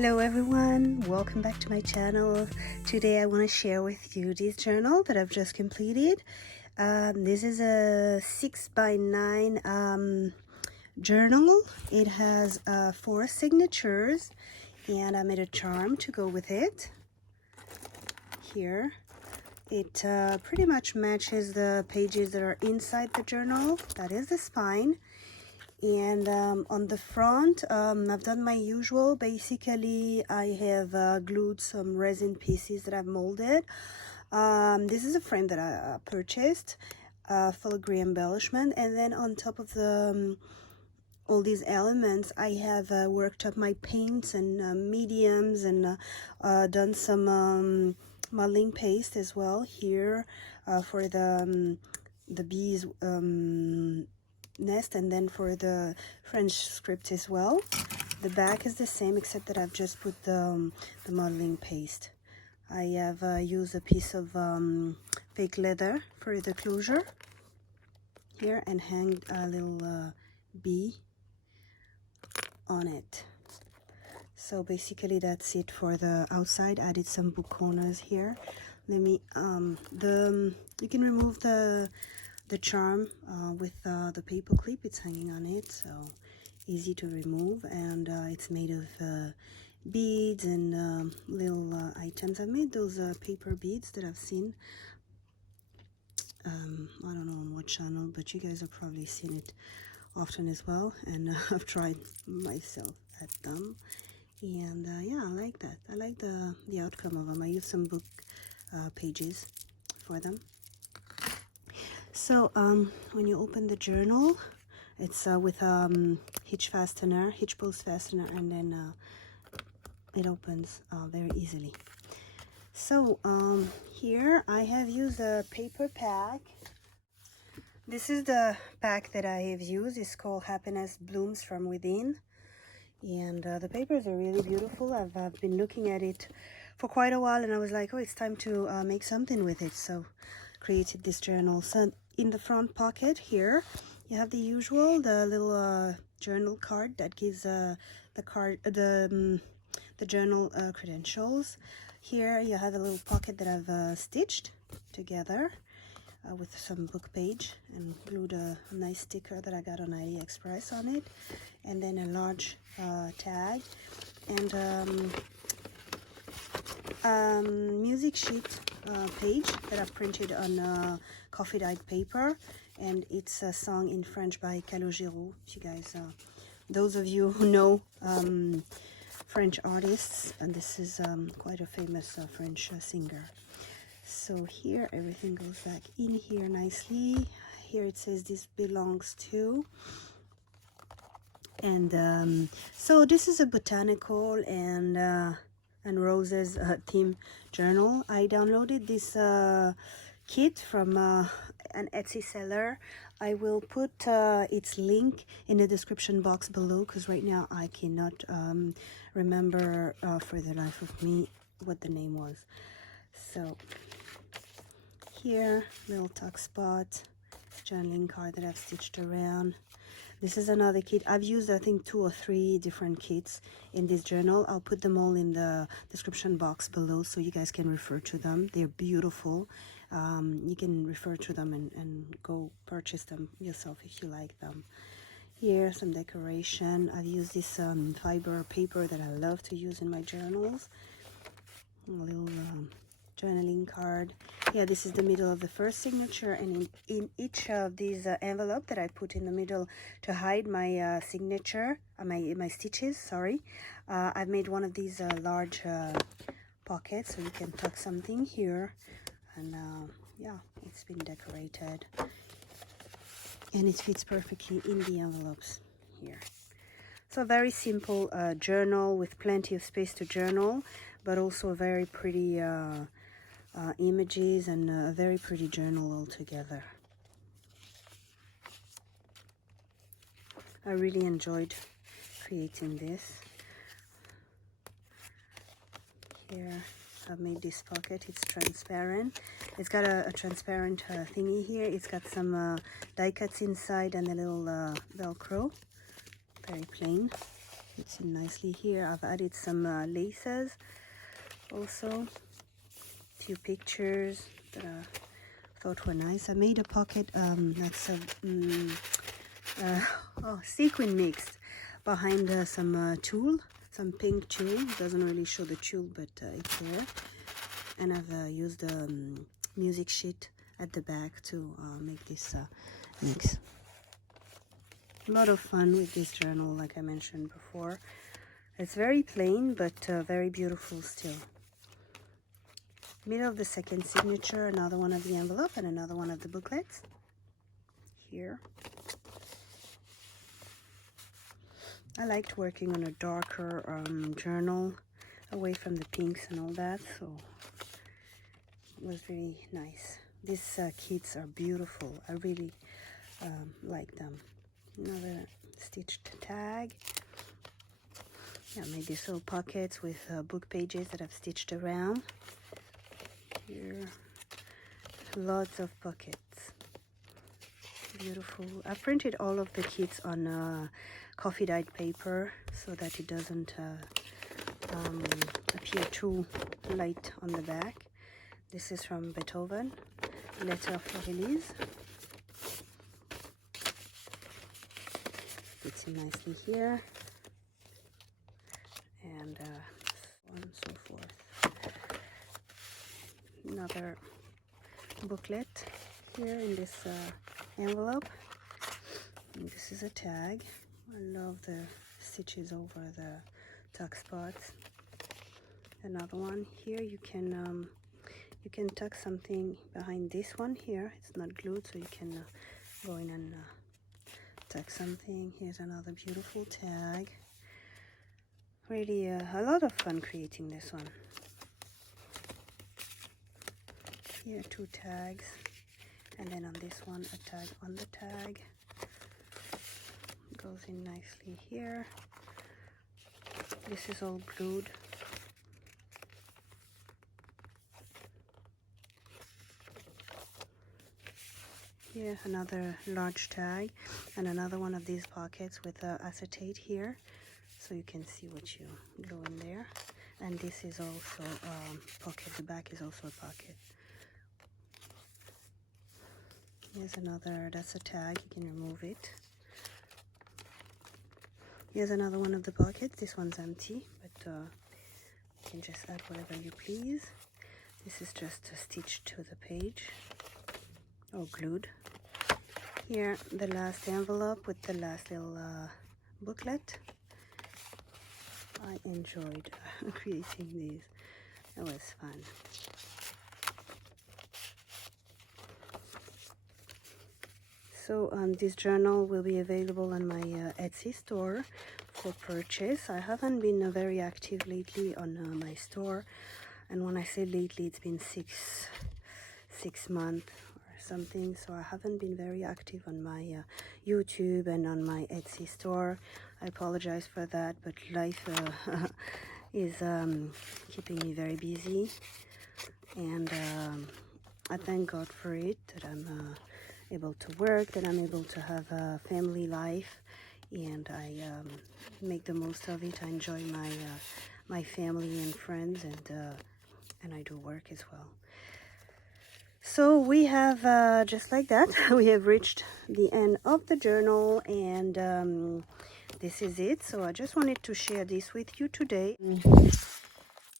Hello everyone, welcome back to my channel. Today I want to share with you this journal that I've just completed. This is a 6x9 journal. It has 4 signatures and I made a charm to go with it. Here it pretty much matches the pages that are inside the journal. That is the spine. And on the front, I've done my usual. Basically, I have glued some resin pieces that I've molded. This is a frame that I purchased, filigree embellishment. And then on top of the all these elements, I have worked up my paints and mediums and done some modeling paste as well here for the bees nest, and then for the French script as well. The back is the same except that I've just put the modeling paste. I have used a piece of fake leather for the closure here and hanged a little bee on it. So basically that's it for the outside. Added some book corners here. Let me you can remove the charm with the paper clip. It's hanging on it, so easy to remove, and it's made of beads and little items. I've made those paper beads that I've seen. I don't know on what channel, but you guys have probably seen it often as well, and I've tried myself at them, and yeah, I like that. I like the outcome of them. I used some book pages for them. So when you open the journal, it's with hitch post fastener, and then it opens very easily. So here I have used a paper pack. This is the pack that I have used. It's called Happiness Blooms from Within, and the papers are really beautiful. I've been looking at it for quite a while, and I was like, oh, it's time to make something with it. So created this journal. So in the front pocket here, you have the usual, the little journal card that gives the journal credentials. Here you have a little pocket that I've stitched together with some book page and glued a nice sticker that I got on AliExpress on it, and then a large tag and music sheet page that I've printed on coffee dyed paper, and it's a song in French by Calogero. If you guys, those of you who know French artists, and this is quite a famous French singer. So here everything goes back in here nicely. Here it says this belongs to, and so this is a botanical and roses theme journal. I downloaded this kit from an Etsy seller. I will put its link in the description box below, because right now I cannot remember for the life of me what the name was. So here, little tuck spot, journaling card that I've stitched around. This is another kit. I've used, I think, 2 or 3 different kits in this journal. I'll put them all in the description box below so you guys can refer to them. They're beautiful. You can refer to them and go purchase them yourself if you like them. Here, some decoration. I've used this fiber paper that I love to use in my journals. A little journaling card. Yeah, this is the middle of the first signature, and in each of these envelope that I put in the middle to hide my signature, my stitches, sorry, I've made one of these large pockets, so you can tuck something here, and yeah, it's been decorated, and it fits perfectly in the envelopes here. So a very simple journal with plenty of space to journal, but also a very pretty images, and a very pretty journal altogether. I really enjoyed creating this. Here I've made this pocket. It's transparent. It's got a transparent thingy here. It's got some die cuts inside and a little velcro. Very plain. fits in nicely here. I've added some laces also, few pictures that I thought were nice. I made a pocket that's a sequin mixed behind some tulle, some pink tulle. Doesn't really show the tulle, but it's there. And I've used a music sheet at the back to make this mix. A lot of fun with this journal, like I mentioned before. It's very plain, but very beautiful still. Middle of the second signature, another one of the envelope and another one of the booklets here. I liked working on a darker journal, away from the pinks and all that, so it was really nice. These kits are beautiful. I really like them. Another stitched tag. I made these little pockets with book pages that I've stitched around. Here, lots of pockets. Beautiful. I printed all of the kits on coffee dyed paper so that it doesn't appear too light on the back. This is from Beethoven, Letter for Elise. Fits in nicely here, and so on and so forth. Another booklet here in this envelope. And this is a tag. I love the stitches over the tuck spots. Another one here. You can tuck something behind this one here. It's not glued, so you can go in and tuck something. Here's another beautiful tag. Really a lot of fun creating this one. Here, two tags, and then on this one a tag on the tag. Goes in nicely here. This is all glued. Here another large tag, and another one of these pockets with acetate here, so you can see what you glue in there. And this is also pocket. The back is also a pocket. Here's another, that's a tag, you can remove it. Here's another one of the pockets. This one's empty, but you can just add whatever you please. This is just stitched to the page, or glued. Here, the last envelope with the last little booklet. I enjoyed creating these. It was fun. So this journal will be available on my Etsy store for purchase. I haven't been very active lately on my store, and when I say lately, it's been six months or something, so I haven't been very active on my YouTube and on my Etsy store. I apologize for that, but life is keeping me very busy, and I thank God for it, that I'm able to work, that I'm able to have a family life, and I make the most of it. I enjoy my family and friends, and I do work as well. So we have just like that, we have reached the end of the journal, and this is it. So I just wanted to share this with you today.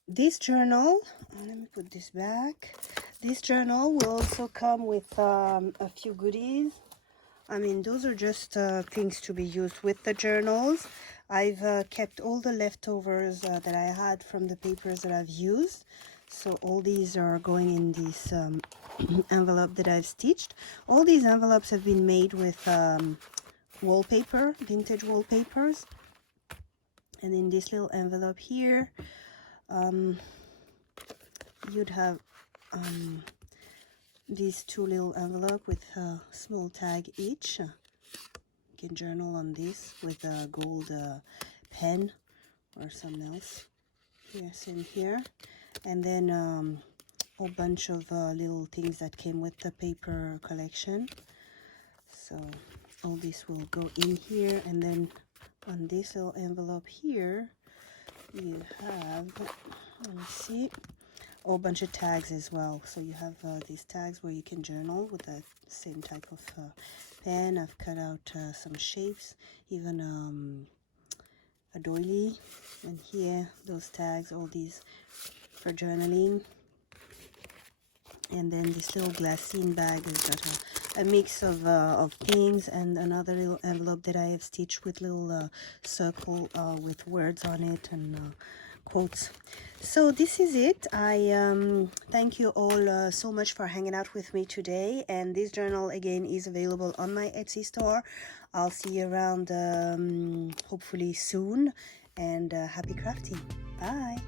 This journal, let me put this back. This journal will also come with a few goodies. I mean, those are just things to be used with the journals. I've kept all the leftovers that I had from the papers that I've used. So all these are going in this envelope that I've stitched. All these envelopes have been made with wallpaper, vintage wallpapers. And in this little envelope here, you'd have these two little envelopes with a small tag each. You can journal on this with a gold pen or something else. Here, same here. And then a bunch of little things that came with the paper collection. So all this will go in here, and then on this little envelope here, you have, let me see, a whole bunch of tags as well. So you have these tags where you can journal with the same type of pen. I've cut out some shapes, even a doily, and here those tags, all these for journaling. And then this little glassine bag has got a mix of things, and another little envelope that I have stitched with little circle with words on it and quotes. So this is it. I thank you all so much for hanging out with me today, and this journal again is available on my Etsy store. I'll see you around hopefully soon, and happy crafting. Bye.